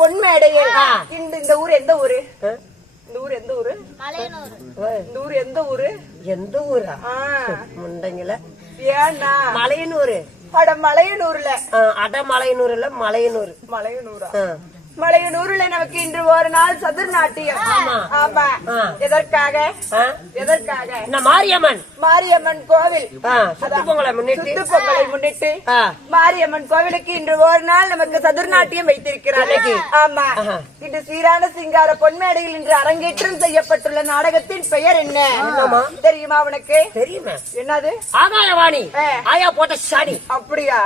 பொன்மேடையில் இந்த ஊர் எந்த ஊரு? இந்த ஊர் எந்த ஊரு? இந்த ஊர் எந்த ஊரு? எந்த ஊரா? முண்டங்கில ஏன்னா மலையனூர். அட மலையனூர்ல மலையனூர் இல்ல மலையனூர். மலையனூரா? மலையனூர்ல நமக்கு இன்று ஒரு நாள் சதுர்நாட்டியம். ஆமா. எதற்காக? மாரியம்மன் கோவில் சுத்துப்பொங்கலை முன்னிட்டு மாரியம்மன் கோவிலுக்கு இன்று ஒரு நாள் நமக்கு சதுர்நாட்டியம் வைத்திருக்கிறார். ஆமா. இன்று சீரான சிங்கார பொன்மேடையில் இன்று அரங்கேற்றம் செய்யப்பட்டுள்ள நாடகத்தின் பெயர் என்ன தெரியுமா உனக்கு? தெரியுமா? என்னது? ஆகாயவாணி. ஆயா போட்ட சாடி. அப்படியா?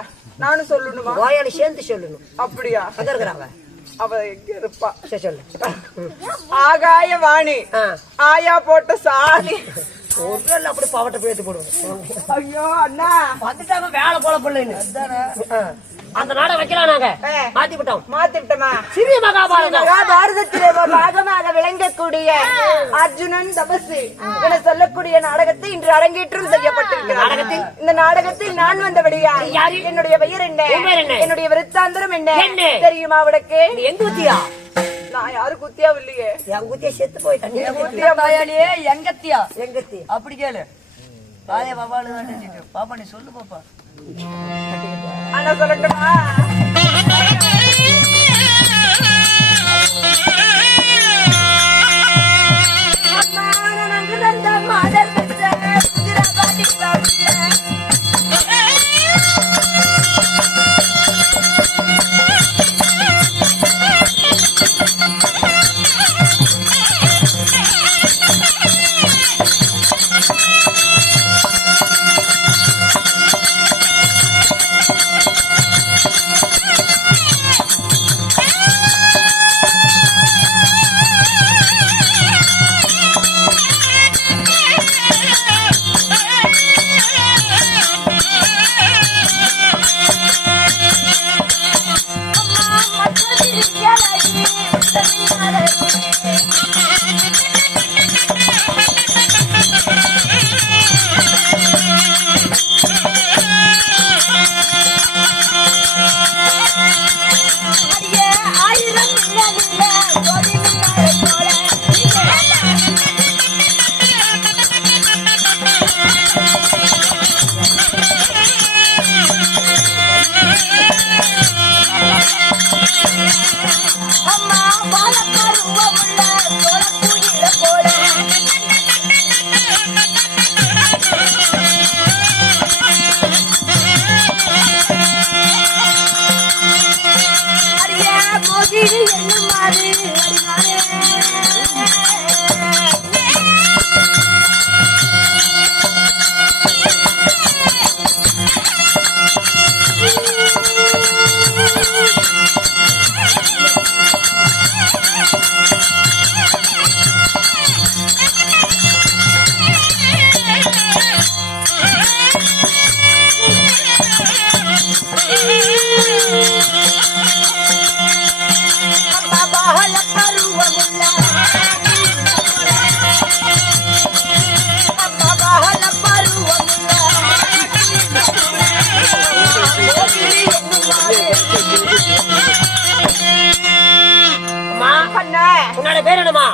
நானும் சொல்லணுமா? வாயாடி சேர்ந்து சொல்லணும். அப்படியா? அங்க இருக்கிறாங்க. அவ எங்க இருப்பா? சொல்லு. ஆகாயவாணி ஆயா போட்ட சாணி. அப்படி பாவட்ட பேத்து போடுவோம். ஐயோ அண்ணா வந்துட்டாங்க வேலை போல பிள்ளைன்னு. அந்த நாடகம் வைக்கலாம். நாங்க மாத்திவிட்டோமா? சிறிய மகாபாரதத்திலே பாகமாக விளங்கக்கூடிய அர்ஜுனன் தபசு என சொல்லக்கூடிய நாடகத்தை இன்று அரங்கேற்றம் செய்யப்பட்டிருக்கிறது. இந்த நாடகத்தில் நான் வந்தபடியா என்னுடைய பெயர் என்ன? என்னுடைய விருத்தாந்தரம் என்ன தெரியுமா உனக்கு? எங்க குத்தியா? நான் யாரு குத்தியா இல்லையே. என் குத்தியா செத்து போயிட்டேன். எங்கத்தியா அப்படி கேளு. பாப்பா நீ சொல்லு பாப்பா. ஆனா சொல்லட்டுமா?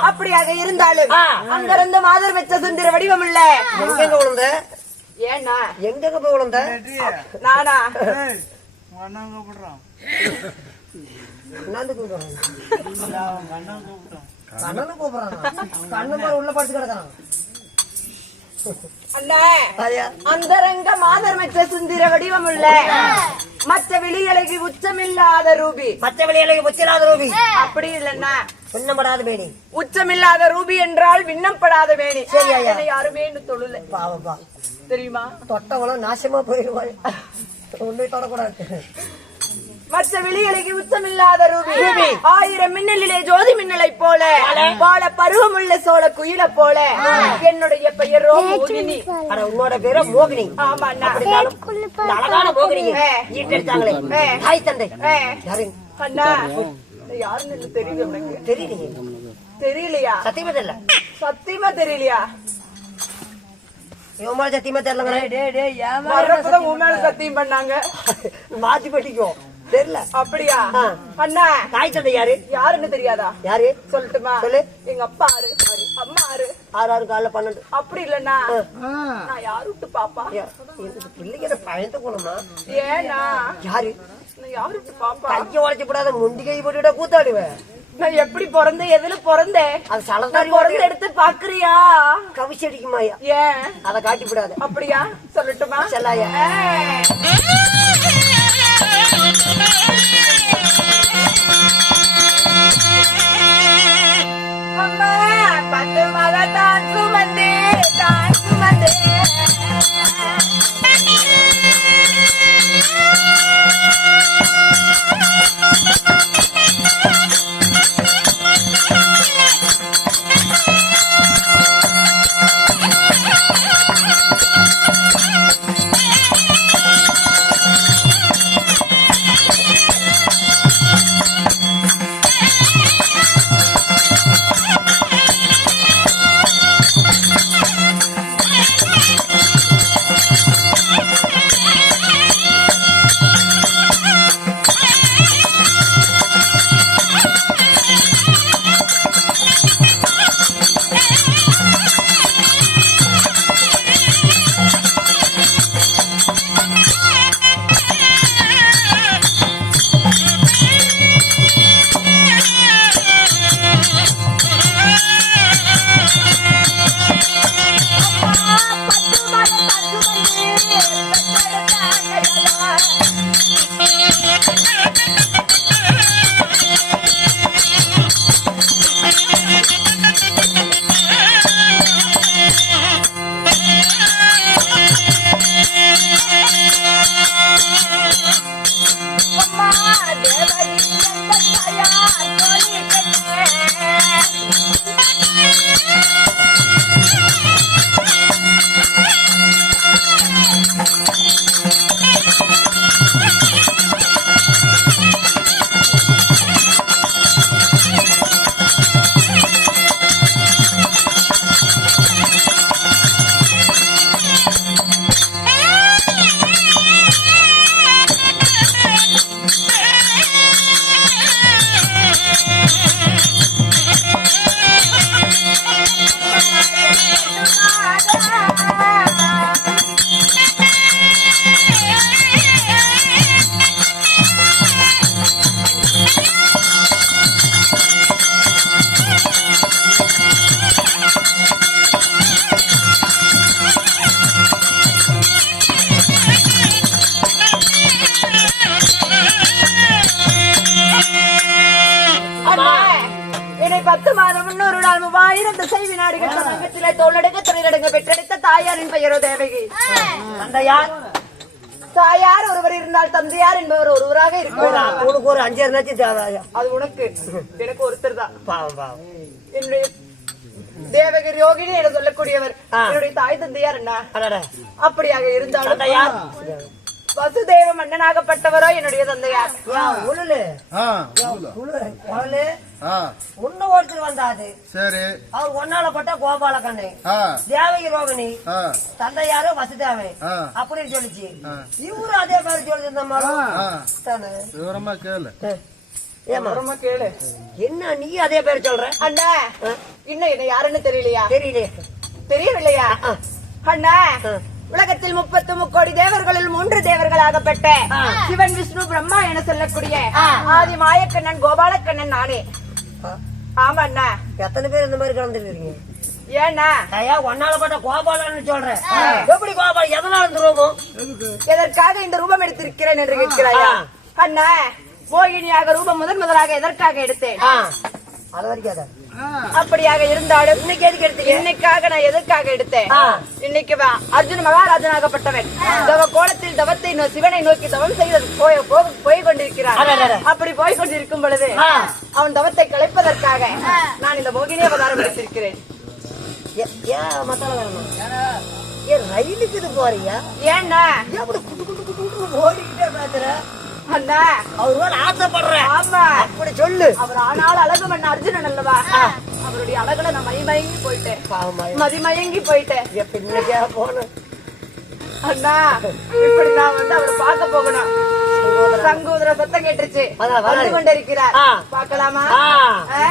அப்படியாக இருந்தாலும் அங்கிருந்து மாதர் மெச்ச சுந்தர வடிவம் இல்ல. எங்க விழுந்த? ஏன்னா எங்க போய் விழுந்த? நானா உள்ள படுத்து கிடக்கிறான். அந்தரங்க மாதர் மெச்ச சுந்தர வடிவம் உள்ள மற்ற வெளியலைக்கு உச்சமில்லாத ரூபி. மற்ற வெளியலைக்கு உச்சமில்லாத ரூபி அப்படி இல்லன்னா விண்ணப்படாத மேனி. உச்சமில்லாத ரூபி என்றால் விண்ணப்படாத மேனி. யாருமே தொழுல பாவப்பா தெரியுமா? தொட்டவளும் நாசமா போயிடுவாள். ஒண்ணு தொடக்கூடாது. மற்ற வெளியலைக்கு உச்சமில்லாத ரூபி. 1000 மின்னலிலே ஜோதி மின்னலை போல பால பருவமுள்ள சோழ குயில போல என்னுடைய பெயரோ மோகினி. உன்னோட பேரோ மோகினி. ஆமா அழகான மோகினி ஈட்டெடுத்தாங்களே தாய் தந்தை அண்ணா யாருன்னு தெரியுது உனக்கு? தெரியலையே. தெரியலையா? சத்தியமா தெரியல. சத்தியமா தெரியலையா? சத்தியமா தெரியல. சத்தியம் பண்ணாங்க. மாத்தி படிக்கும். தெரியல. அப்படியா அண்ணா? தாய் தந்தை யாரு? யாருன்னு தெரியாதா? யாரு சொல்லட்டுமா? சொல்லு. எங்க அப்பா ஆறு, அம்மா ஆறு. 6 காலைல 12. அப்படி இல்லன்னா நான் யாரு விட்டு பாப்பா? பிள்ளைங்க பயந்து போனோமா? ஏன்னா யாரு? நான் யாரு விட்டு பாப்பா? கைய உழைச்சு போடாத, முண்டி கை போட்டுவிட கூத்தாடுவேன். நான் எப்படி பிறந்தேன், எதுல பிறந்தேன்? அது சலதாரி பிறந்த எடுத்து பாக்குறியா? கவிச்சு அடிக்குமாயா? ஏன் அதை காட்டி விடாத. அப்படியா? சொல்லட்டுமா? செல்லாயா? அம்மா 10 மக தான் சுமந்தே, தான் சுமந்தே. பெற்றெடுத்த தாயாரின் பெயரோ தேவகி. தந்தையார் தாயார் ஒருவர் இருந்தால் தந்தையார் என்பவர் ஒருவராக இருக்கிறார். உனக்கு ஒரு 5 தேவையா? அது உனக்கு, எனக்கு ஒருத்தர் தான். பாவம் பாவம். என்னுடைய தேவகி யோகினி என சொல்லக்கூடியவர் என்னுடைய தாய் தந்தையார் என்ன. அப்படியாக இருந்தாலும் தந்தையார் வசுதேவ மன்னனாகப்பட்டவரோ என்னுடைய தந்தையார். உன்ன ஒருத்தர் வந்தாது. சரி. அவர் ஒன்னால பட்ட கோபால கண்ணை தேவகி ரோகிணி தந்தையாரு வசுதேவன் அப்படின்னு சொல்லிச்சு. இவரு அதே மாதிரி சொல்லிருந்த விவரமா கேளு. கேளு. என்ன நீ அதே பேர் சொல்ற? அண்ணா இன்னும் என்ன யாருன்னு தெரியலையா? தெரியலையே. தெரியவில்லையா? அண்ணா உலகத்தில் 33 கோடி தேவர்களில் 3 தேவர்களாகப்பட்ட சிவன் விஷ்ணு பிரம்மா என சொல்லக்கூடிய ஆதி மாயக்கண்ணன் கோபாலக்கண்ணன் நானே. ஆமா அண்ணா. எத்தனை பேர் இந்த மாதிரி கலந்துருக்கீங்க? ஏன்னா ஒன்னால பட்ட கோபாலன்னு சொல்றேன். எப்படி கோபால்? எதனால இந்த ரூபம்? எதற்காக இந்த ரூபம் எடுத்திருக்கிறேன் என்று கேட்கிறாயா? அண்ணா மோகினியாக ரூபம் முதலாக எதற்காக எடுத்தேன்? அது வரைக்கும் அப்படியாக இருந்தாலும் இன்னைக்கு எதுக்கு எடுத்தீங்க? இன்னைக்காக நான் எதற்காக எடுத்தேன்? இன்னைக்கு அர்ஜுன மகாராஜனாகப்பட்டவன் தவ கோலத்தில் தவத்தை சிவனை நோக்கி தவம் செய்து போய் கொண்டிருக்கிறான். அப்படி போய் கொண்டிருக்கும் பொழுது அவன் தவத்தை கலைப்பதற்காக நான் இந்த மோகினி அவதாரம் எடுத்திருக்கிறேன். ரயிலுக்கு இது போறியா? ஏன்னா ஓடிக்கிட்டே பாக்குற அண்ணா அவரோட ஆசைப்படுறேன். ஆமா அப்படி சொல்லு. அவர் ஆனால் அழகு மன்ன அர்ஜுனன் அல்லவா? அவருடைய அழகுல நான் மதிமயங்கி போயிட்டேன். மதிமயங்கி போயிட்டேன். பின்னே போன அண்ணா இப்படி நான் அவரை பார்க்க போகணும். சங்கூதர சத்தம் கேட்டுருச்சு அதான், வந்து கொண்டிருக்கிறார் ஆ. பார்க்கலாமா ஆ. ஆ.